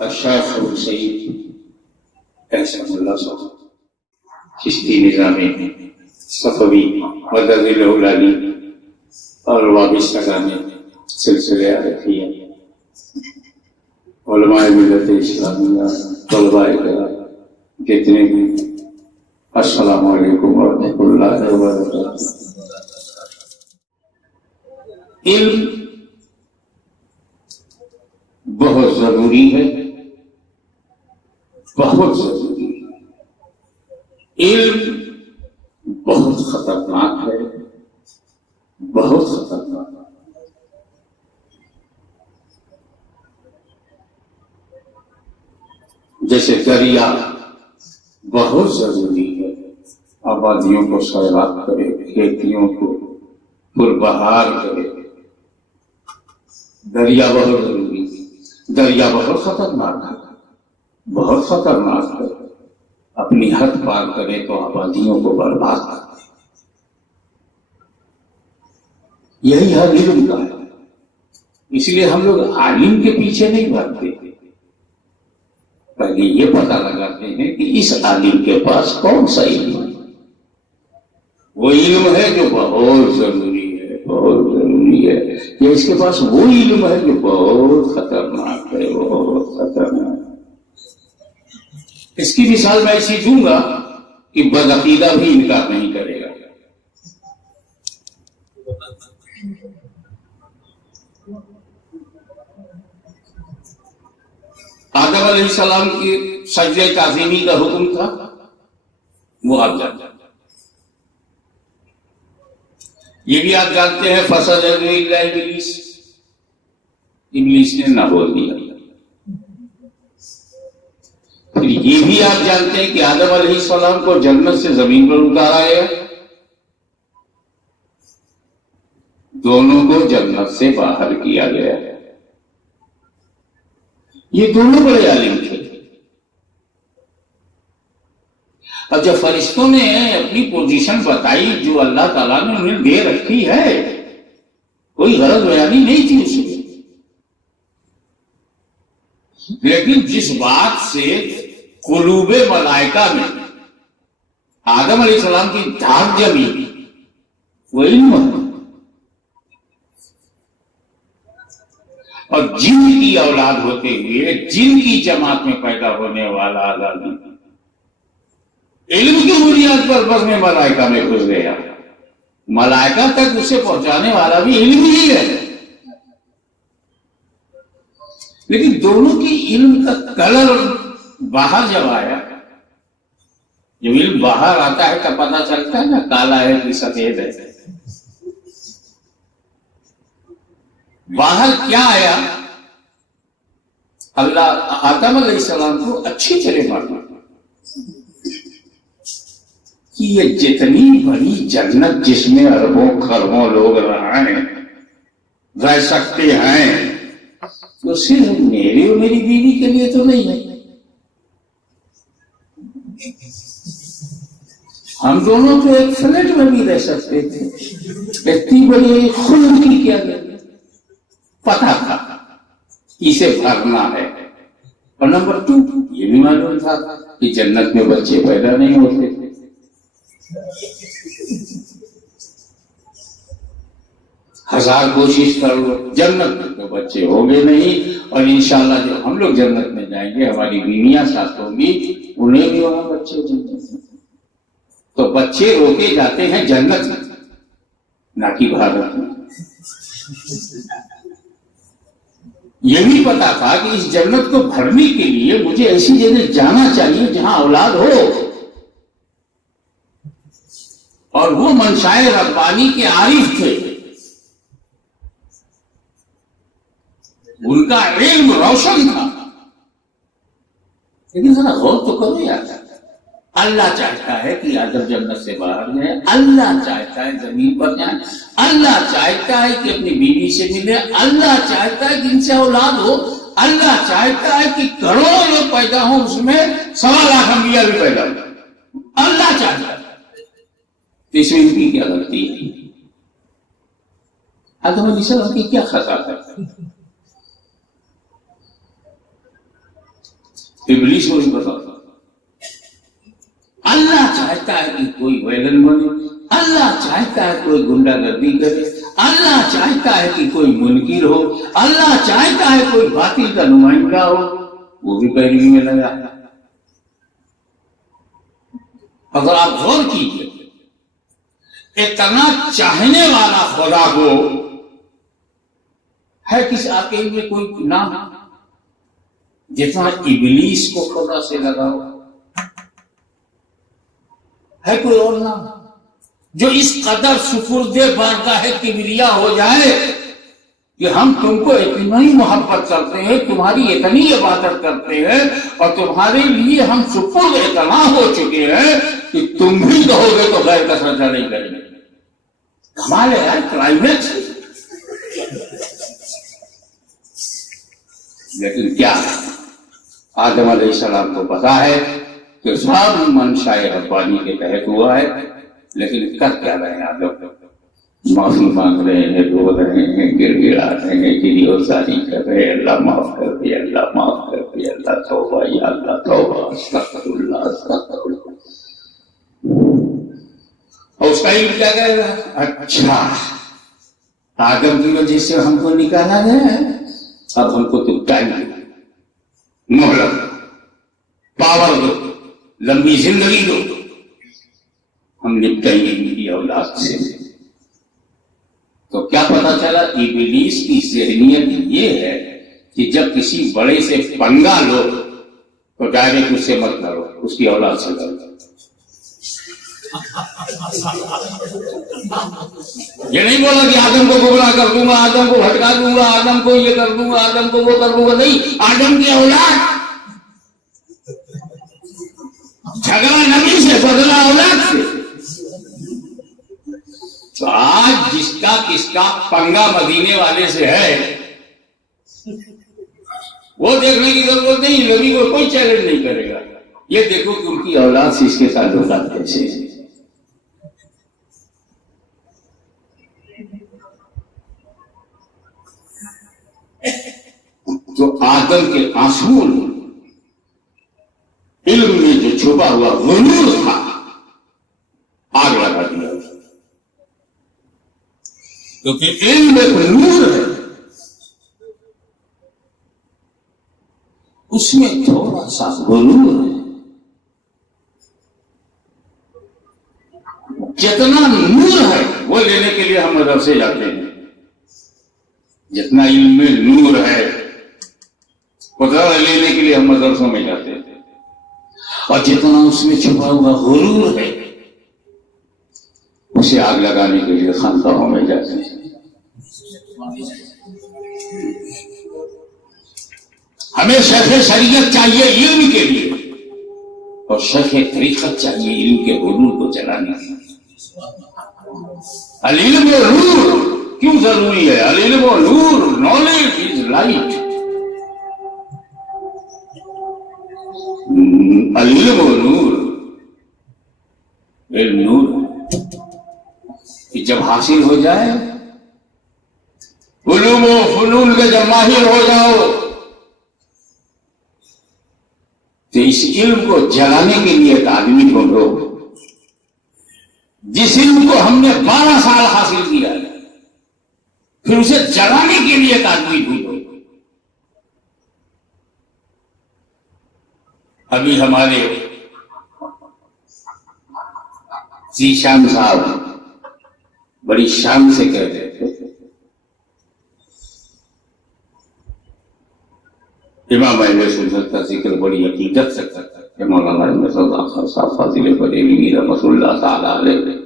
الشیخ ابو سعید احسن اللہ صاحب چشتی نظامی صفوی مدد العلی اور وابستگان سلسلے عارفیہ علماء ملت اسلامیہ طلباء کرام جتنے بھی، السلام علیکم ورحمۃ اللہ وبرکاتہ۔ علم بہت ضروری ہے، بہت ضروری ہے۔ علم بہت خطرناک ہے، بہت خطرناک ہے۔ جیسے دریا بہت ضروری ہے، آبادیوں کو سیراب کرے، کھیتیوں کو پربہار کرے، دریا بہت ضروری ہے۔ دریا بہت خطرناک ہے، بہت خطرناک ہے۔ اپنی حد پار کرے تو آبادیوں کو برباد کرے۔ یہی حال علم کا ہے، اس لیے ہم لوگ عالم کے پیچھے نہیں بھاگتے، پہلے یہ پتہ لگاتے ہیں کہ اس عالم کے پاس کون سا علم ہے۔ وہ علم ہے جو بہت ضروری ہے، بہت ضروری ہے، یا اس کے پاس وہ علم ہے جو بہت خطرناک ہے، بہت خطرناک۔ اس کی مثال میں ایسی دوں گا کہ بدعقیدہ بھی انکار نہیں کرے گا۔ آدم علیہ السلام کی سجدہ تعظیمی کا حکم تھا، وہ آپ جانتے ہیں۔ یہ بھی آپ جانتے ہیں فسجدوا الا ابلیس، ابلیس نے نہ بول دیا۔ پھر یہ بھی آپ جانتے ہیں کہ آدم علیہ السلام کو جنت سے زمین پر اتارا گیا، دونوں کو جنت سے باہر کیا گیا۔ یہ دونوں بڑے عالم تھے۔ اب جب فرشتوں نے اپنی پوزیشن بتائی جو اللہ تعالیٰ نے انہیں دے رکھی ہے، کوئی غرض بیانی نہیں تھی اس میں، لیکن جس بات سے قلوب ملائکہ میں آدم علیہ السلام کی دھاک جمی، وہ علم ہے۔ اور جن کی اولاد ہوتے ہوئے جن کی جماعت میں پیدا ہونے والا آزادی علم کی بنیاد پر بس میں ملائکہ میں گھس گیا، ملائکہ تک اسے پہنچانے والا بھی علم ہی ہے۔ لیکن دونوں کی علم کا کلر باہر جب آیا، جب علم باہر آتا ہے تب پتہ چلتا ہے نا کالا ہے کہ سفید ہے۔ باہر کیا آیا؟ اللہ آدم علیہ السلام کو اچھی طرح معلوم کہ یہ جتنی بڑی جنت جس میں اربوں خربوں لوگ رہ سکتے ہیں، تو صرف میری اور میری بیوی کے لیے تو نہیں ہے۔ ہم دونوں تو ایک فلیٹ میں بھی رہ سکتے تھے، اتنی بڑی خلد کی کیا گیا، پتہ تھا اسے بھرنا ہے۔ اور نمبر 2 یہ بھی معلوم تھا کہ جنت میں بچے پیدا نہیں ہوتے تھے۔ ہزار کوشش کر لو، جنت میں تو بچے ہوں گے نہیں، اور انشاءاللہ جب ہم لوگ جنت میں جائیں گے ہماری بیویاں ساتھ ہوں گی، انہیں بھی وہاں بچے ہوں گے۔ تو بچے روکے جاتے ہیں جنت میں، نہ کہ بھارت میں۔ یہ بھی پتا تھا کہ اس جنت کو بھرنے کے لیے مجھے ایسی جگہ جانا چاہیے جہاں اولاد ہو، اور وہ منشائے ربانی کے عارف تھے، ان کا علم روشن تھا۔ لیکن ذرا غور تو کرو یار، اللہ چاہتا ہے کہ آدم جنت سے باہر جائے، اللہ چاہتا ہے زمین پر جائیں، اللہ چاہتا ہے کہ اپنی بیوی سے ملے، اللہ چاہتا ہے کہ ان سے اولاد ہو، اللہ چاہتا ہے کہ کروڑوں لوگ پیدا ہوں، اس میں 1.25 لاکھ انبیاء بھی پیدا ہوں، اللہ چاہتا ہے۔ تو اس میں ان کی کیا غلطی ہے؟ آدم علیہ السلام کی کیا خطا ہے؟ ابلیس کو نہیں پتا. اللہ چاہتا ہے کہ کوئی ویلن بنے, اللہ چاہتا ہے کوئی گنڈا گردی کرے, اللہ چاہتا ہے کہ کوئی منکر ہو, اللہ چاہتا ہے کوئی باطل کا نمائندہ ہو, وہ بھی پیروی میں لگا. اگر آپ غور کیجیے, اتنا چاہنے والا خدا کو ہے کس عقیل میں کوئی نام جتنا ابلیس کو خدا سے لگا ہو؟ ہے کوئی اور نام جو اس قدر سپرد بارگاہ کبریا ہو جائے کہ ہم تم کو اتنی محبت کرتے ہیں, تمہاری اتنی عبادت کرتے ہیں, اور تمہارے لیے ہم سپرد اتنا ہو چکے ہیں کہ تم بھی کہو گے تو غیر کا سجدہ نہیں کریں گے. کمال ہے یار, کلائمیکس. لیکن کیا آدم علیہ السلام کو پتا ہے کہ سب منشاء ربانی کے تحت ہوا ہے, لیکن کر کیا رہے ہیں آدم؟ معافی مانگ رہے ہیں, رو رہے ہیں, گر گڑا رہے ہیں, گری اور ساری کر رہے ہیں, اللہ معاف کر دے, اللہ معاف کر دے, اللہ توبہ, یا اللہ توبہ, استغفر اللہ, استغفر اللہ. اور اس کا علم کیا کہے گا؟ اچھا آدم کی وجہ سے ہم کو نکالا گیا ہے, اب ہم کو تو ٹائم دو, مہلت, پاور دو, لمبی زندگی دو, ہم نپٹیں گے میری اولاد سے. تو کیا پتا چلا؟ ابلیس کی ذہنیت یہ ہے کہ جب کسی بڑے سے پنگا لو تو ڈائریکٹ اس سے مت کرو, اس کی اولاد سے کرو. یہ نہیں بولا کہ آدم کو گمراہ کر دوں گا, آدم کو بھٹکا دوں گا, آدم کو یہ کر دوں گا, آدم کو وہ کر دوں گا. نہیں, آدم کی اولاد. جھگڑا نبی سے, بدلا اولاد سے. تو آج جس کا کس کا پنگا مدینے والے سے ہے وہ دیکھنے کی ضرورت نہیں, نبی کو کوئی چیلنج نہیں کرے گا. یہ دیکھو کہ ان کی اولاد سے اس کے تعلقات کیسے ہیں. تو آدم کے اصول علم میں جو چھپا ہوا غرور تھا, آگ لگا دیا. کیونکہ علم ایک نور ہے, اس میں تھوڑا سا غرور ہے. جتنا نور ہے وہ لینے کے لیے ہم مدرسے جاتے ہیں, جتنا علم میں نور ہے اتنا لینے کے لیے ہم مدرسوں میں جاتے ہیں, اور جتنا اس میں چھپا ہوا غرور ہے اسے آگ لگانے کے لیے خانقاہوں میں جاتے ہیں. ہمیں شیخ شریعت چاہیے علم کے لیے, اور شیخ طریقت چاہیے علم کے غرور کو جلانے کے لیے. العلم نور کیوں ضروری ہے؟ العلم نور, نالج از لائٹ. العلم نور, علم نور کہ جب حاصل ہو جائے, علوم و فنون کے جب ماہر ہو جاؤ تو اس علم کو جلانے کے لیے ایک آدمی ڈھونڈو. جس علم کو ہم نے 12 سال حاصل کیا ہے پھر اسے جلانے کے لیے ایک آدمی ڈھونڈو. ابھی ہمارے ذیشان صاحب بڑی شان سے کہتے تھے, امام اہل سنت کا ذکر بڑی حقیقت سے کرتا ہے. مولانا صاحب فاضل بریلوی رحمۃ اللہ تعالی علیہ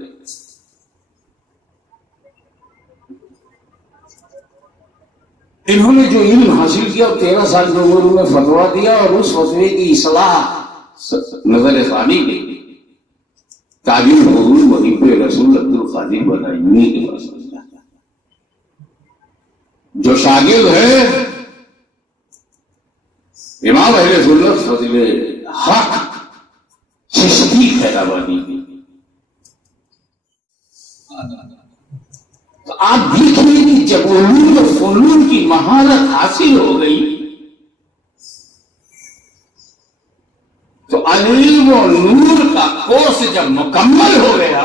انہوں نے جو علم حاصل کیا 13 سال کی عمر میں فتویٰ دیا, اور اس فتوے کی اصلاح نظر ثانی کی تعلیم حضور محب رسول عبد القادر بنائنی کے پاس. جو شاگرد ہے امام اہل سنت فضل حق چشتی خیرآبادی کی, تو آپ دیکھیں کہ جب علوم و فنون کی مہارت حاصل ہو گئی تو علم و نور کا کورس جب مکمل ہو گیا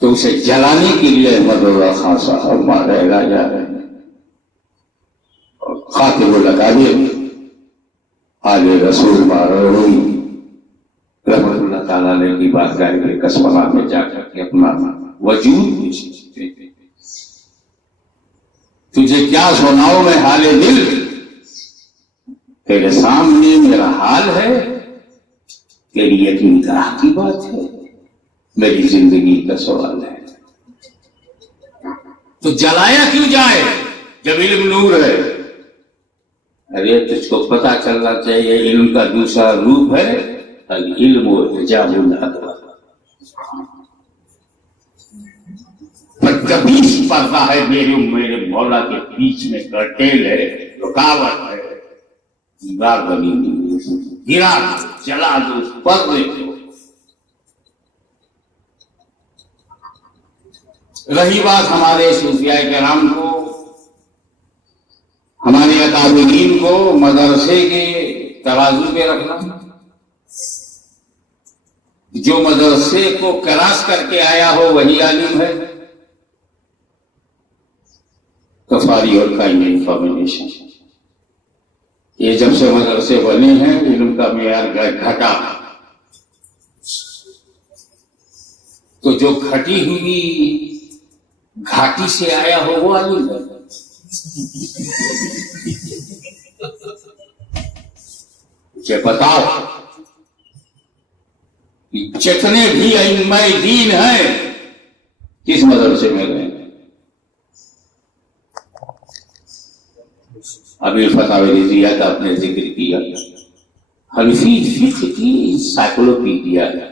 تو اسے جلانے کے لیے احمد اللہ خان صاحب مارے گا جا رہے ہیں خاتم الاکابر آل رسول ماروی رحمت اللہ تعالیٰ نے کی بات گاہ کے کسمہ میں جا کر کے اپنا وجود پوچھتے تھے تجھے کیا سناؤں میں حال دل، تیرے سامنے میرا حال ہے، تیری یقین گاہ کی بات ہے، میری زندگی کا سوال ہے۔ تو جلایا کیوں جائے جب علم نور ہے؟ ارے تجھ کو پتا چلنا چاہیے علم کا دوسرا روپ ہے العلم و حجاب الادب، کبھی پڑتا ہے میرے مولا کے بیچ میں کرٹیل ہے، رکاوٹ ہے، دیوار بنی گرا جلا دو اس پردے کو۔ رہی بات ہمارے صوفیاء کرام کو، ہمارے اکابرین کو مدرسے کے ترازو پہ رکھنا، جو مدرسے کو کراس کر کے آیا ہو وہی عالم ہے، کفاری اور کائن انفارمیشن۔ یہ جب سے مدرسے بنے ہیں علم کا معیار گھٹا، تو جو گھٹی ہوئی گھاٹی سے آیا ہو وہ عالم ہے۔ مجھے بتاؤ جتنے بھی ائمہ دین ہیں کس مدرسے میں گئے؟ ابھی الفتاوی رضیہ کا آپ نے ذکر کیا، حنفی فقہ کی انسائکلوپیڈیا ہے،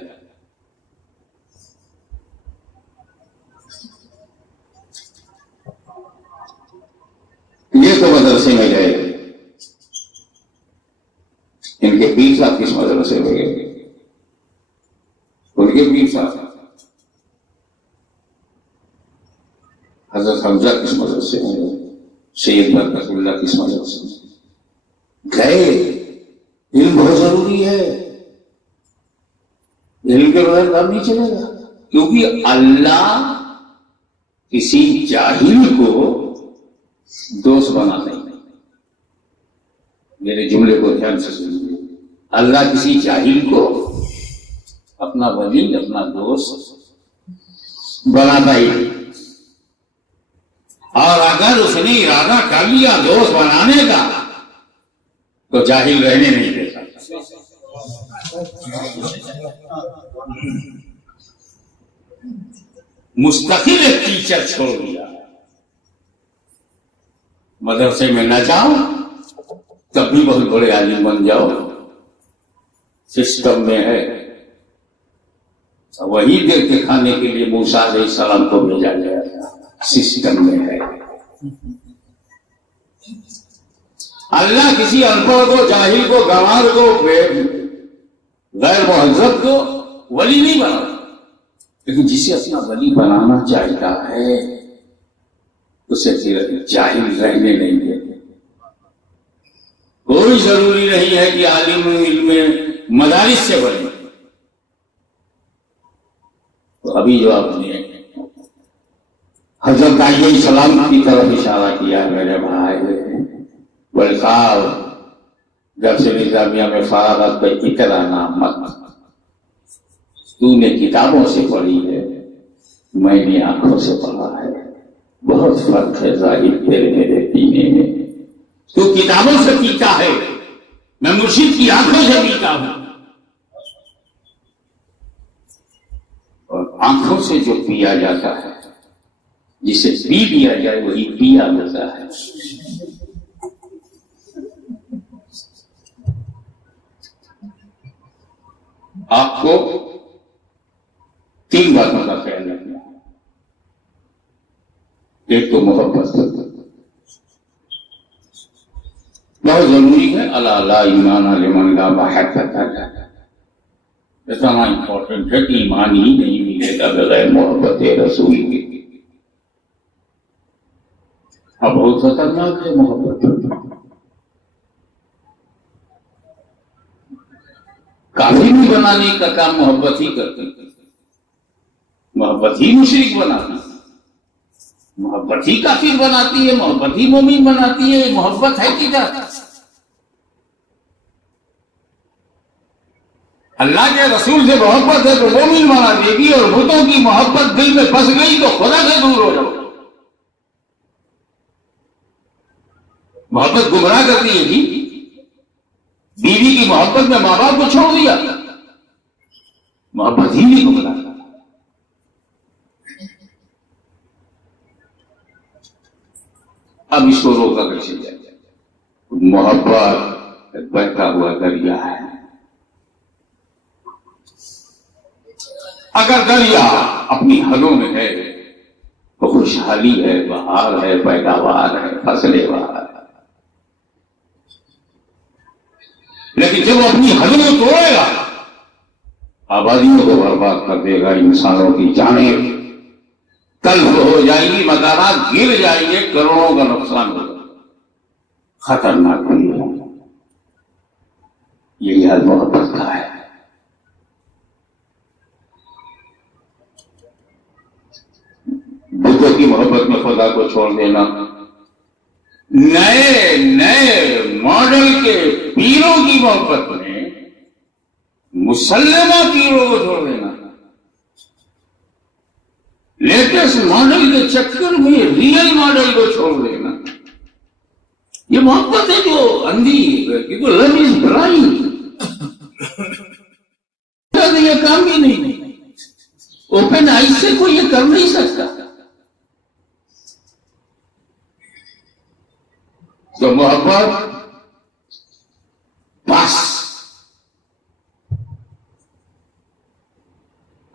یہ تو مدرسے میں گئے، ان کے پیر صاحب کس مدرسے میں گئے؟ ان کے پیر صاحب حضرت حمزہ کس مدرسے میں گئے؟ سید برکت اللہ کس مدرسے میں گئے؟ علم بہت ضروری ہے، علم کے بغیر کام نہیں چلے گا، کیونکہ اللہ کسی جاہل کو دوست بناتا ہی نہیں۔ میرے جملے کو دھیان سے سنیے، اللہ کسی جاہل کو اپنا ولی اپنا دوست بناتا ہی نہیں، اور اگر اس نے ارادہ کر لیا دوست بنانے کا تو جاہل رہنے نہیں دیتا۔ مستقل ایک ٹیچر چھوڑ دیا، مدرسے میں نہ جاؤ تب بھی بہت بڑے عالم بن جاؤ، سسٹم میں ہے، وہی دیر کے کھانے کے لیے موسیٰ علیہ السلام کو بھیجا گیا تھا، سسٹم میں ہے۔ اللہ کسی انپڑھ کو جاہل کو گنوار کو غیر مہذب کو ولی نہیں بناتا، لیکن جسے اپنا ولی بنانا چاہتا ہے اسے جاہل رہنے نہیں دیتے۔ کوئی ضروری نہیں ہے کہ عالم علم مدارس سے بنے۔ تو ابھی جو آپ نے حضرت علیہ السلام کی طرف اشارہ کیا میرے بھائی، بلخاب جب سے نظامیہ میں فارغت پہ اقرا نامت تو نے کتابوں سے پڑھی ہے، میں نے آنکھوں سے پڑھا ہے، بہت فرق ہے ظاہر تیرے میرے پینے میں۔ تو کتابوں سے پیتا ہے، میں مرشد کی آنکھوں سے پیتا ہوں، اور آنکھوں سے جو پیا جاتا ہے، جسے پی لیا جائے وہی پیا جاتا ہے۔ آپ کو تین باتوں کا خیال رکھنا ہے، ایک تو محبت بہت ضروری ہے، الا لا ایمان لمن لا محبت لہ، اتنا امپورٹنٹ ہے کہ ایمان ہی نہیں ملے گا بغیر محبت رسول کے۔ اب بہت خطرناک ہے محبت، کافر بھی بنانے کا کام محبت ہی کرتی ہے، محبت ہی مشرک بناتی ہے، محبت ہی کافر بناتی ہے، محبت ہی مومن بناتی ہے۔ محبت ہے کہ کیا؟ اللہ کے رسول سے محبت ہے تو مومن بنا دے گی، اور بتوں کی محبت دل میں پھنس گئی تو خدا سے دور ہو جاؤ۔ محبت گمراہ کرتی ہے جی۔ بیوی کی محبت میں ماں باپ کو چھوڑ دیا، محبت ہی نہیں گمراہ۔ اب اس کو روکا کیسے جائے؟ محبت بہتا ہوا دریا ہے۔ اگر دریا اپنی حدوں میں ہے تو خوشحالی ہے، بہار ہے، پیداوار ہے، فصلیں بہار ہے، لیکن جب وہ اپنی حدوں کو توڑے گا آبادیوں کو برباد کر دے گا، انسانوں کی جانیں تلف ہو جائیں گی، مزارات گر جائیں گے، کروڑوں کا نقصان ہوگا، خطرناک بھی ہے۔ یہی حال محبت کا ہے۔ بتوں کی محبت میں خدا کو چھوڑ دینا، نئے نئے ماڈل کے پیروں کی محبت میں مسلمہ پیروں کو چھوڑ دینا، لیٹسٹ ماڈل کے چکر میں ریئل ماڈل کو چھوڑ دینا، یہ محبت ہے جو اندھی ہے، کیونکہ لو از بلائنڈ۔ یہ کام ہی نہیں، اوپن آئی سے کوئی یہ کر نہیں سکتا۔ تو محبت بس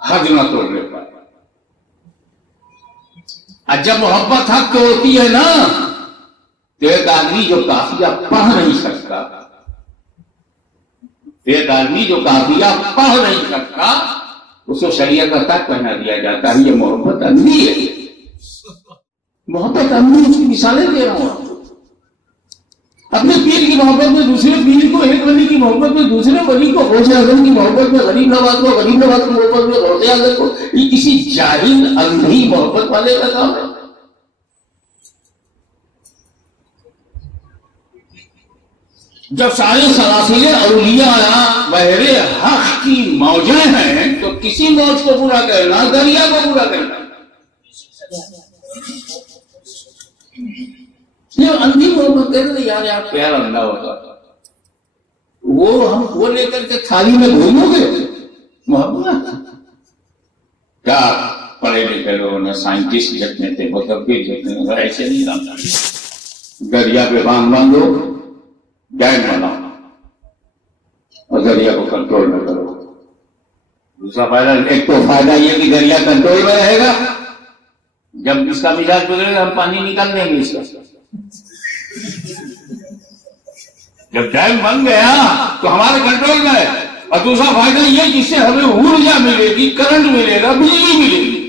حد نہ توڑنے پائے۔ اور جب محبت حد توڑتی ہے نا تو ایک آدمی جو قافیہ پڑھ نہیں سکتا، ایک آدمی جو قافیہ پڑھ نہیں سکتا اس کو شریعت کا تاج پہنا دیا جاتا ہے۔ یہ محبت اندھی ہے، محبت اندھی، اس کی مثالیں دے رہا ہوں آپ کو۔ اپنے پیر کی محبت میں دوسرے پیر کو، ایک ولی کی محبت میں دوسرے ولی کو، غوث اعظم کی محبت میں غریب نواز کو، غریب نواز کی محبت میں غوث اعظم کو، یہ کسی جاہل اندھی محبت والے کا کام ہے۔ جب سارے سلاسل اولیاء بحر حق کی موجیں ہیں تو کسی موج کو پورا کرنا، دریا کو پورا کرنا۔ یہ اندھی محبت ہے، یار یار پیار اندھا ہوتا، وہ ہم وہ لے کر کے تھالی میں گھومو گے محبت؟ کیا پڑھے لکھے لوگوں نے سائنٹسٹ جتنے تھے، متفقر جتنے تھے، ایسے نہیں رہتا۔ دریا پہ باندھ باندھو، ڈیم بناؤ اور دریا کو کنٹرول میں کرو۔ دوسرا فائدہ، ایک تو فائدہ یہ کہ دریا کنٹرول میں رہے گا، جب اس کا مزاج بدلے گا ہم پانی نکال دیں گے اس کا۔ جب ڈیم بن گیا تو ہمارے کنٹرول میں ہے۔ اور دوسرا فائدہ یہ جس سے ہمیں ارجا ملے گی، کرنٹ ملے گا، بجلی ملے گی۔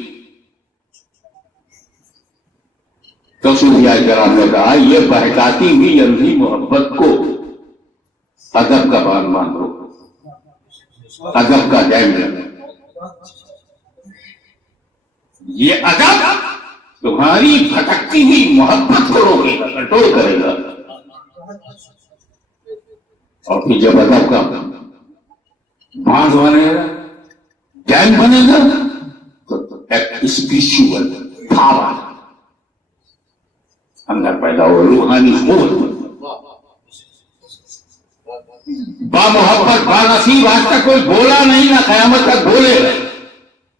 تو صوفیاء کرام نے کہا یہ بہکاتی ہوئی اندھی محبت کو ادب کا باندھ مان دو، ادب کا ڈیم لگو۔ یہ ادب تمہاری بھٹکتی ہوئی محبت کو روکے گا، کنٹرول کرے گا۔ اور پھر جب ادب کا باندھ بنے گا، ڈیم بنے گا، تو ایک اسپریچول پاور اندر پیدا ہو، روحانی قوت۔ با محبت با نصیب آج تک کوئی بولا نہیں، نہ قیامت تک بولے گا۔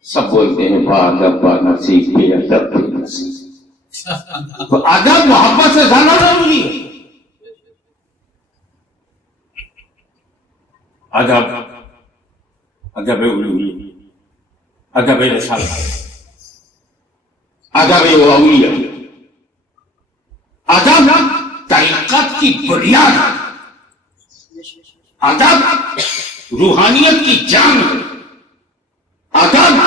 سب بولتے ہیں با ادب با نصیب، بے ادب بے نصیب۔ تو ادب محبت سے زیادہ ضروری ہے۔ ادب، ادب الوہیت، ادب رسالت، ادب اولویت، ادب طریقت کی بنیاد ہے، ادب روحانیت کی جان ہے، ادب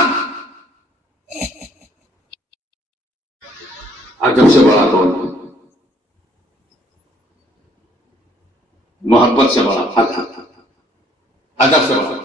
ادب سے بڑا کون ہے؟ محبت سے بڑا ادب سے بڑا